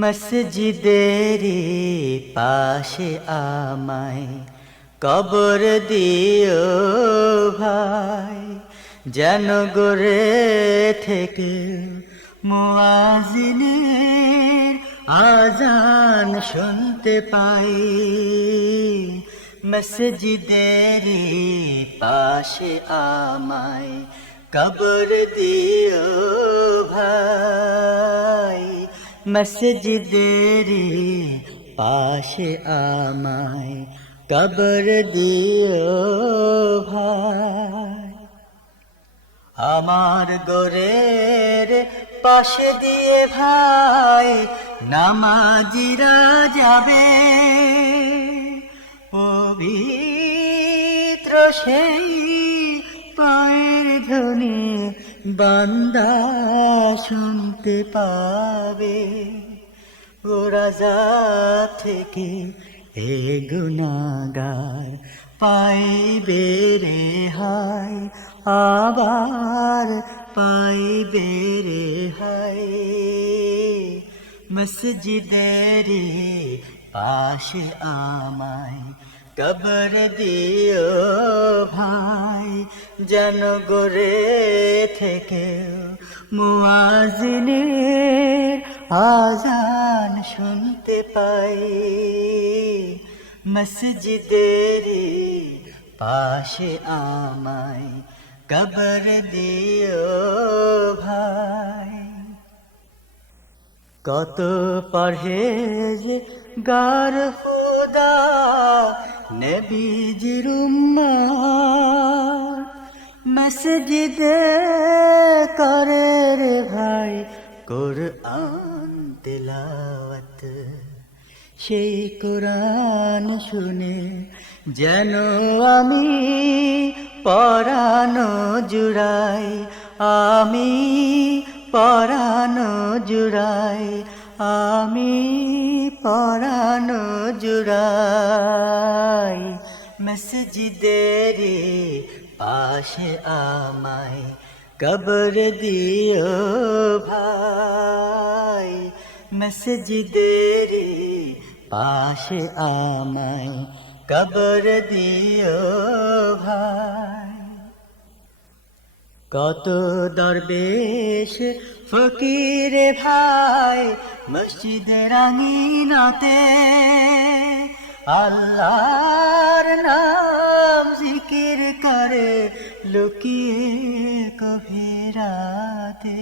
মসজিদেরি পাশে আমায় কবর দিও ভাই। যেন গড়ে থেকে মুয়াজিনের আজান শুনতে পাই। মসজিদেরি পাশে আমায় কবর দিও ভাই। মসজিদেরি পাশে আমায় কবর দিও ভাই। আমার গোরের পাশে দিয়ে ভাই নামাজিরা যাবে পবিত্র সেই পায়ের ধ্বনি বান্দা শুনতে পাবে। ও রাজা থেকে এ গুনাগার পাইবে রে হায়, আবার পাইবে রে হায়। মসজিদেরি পাশে আমায় কবর দিও ভাই, যেন গোরে থেকে মুয়াজিনের আজান শুনতে পাই। মসজিদেরি পাশে আমায় কবর দিও ভাই। কত পরহেজ গার খুদা নবীজির মসজিদে করে রে ভাই, কোরআন তেলাওয়াত। সেই কোরআন শুনে যেন আমি পরানো জুড়াই, আমি পরানো জুড়াই, আমি পরানো জুড়াই। মসজিদেরি পাশে আমায় কবর দিও ভাই। মসজিদেরি পাশে আমায় কবর দিও ভাই। কত দরবেশ ফকিরে ভাই মসজিদের আঙিনাতে আল্লাহর নাম জিকির করে লুকিয়ে কভিরাতে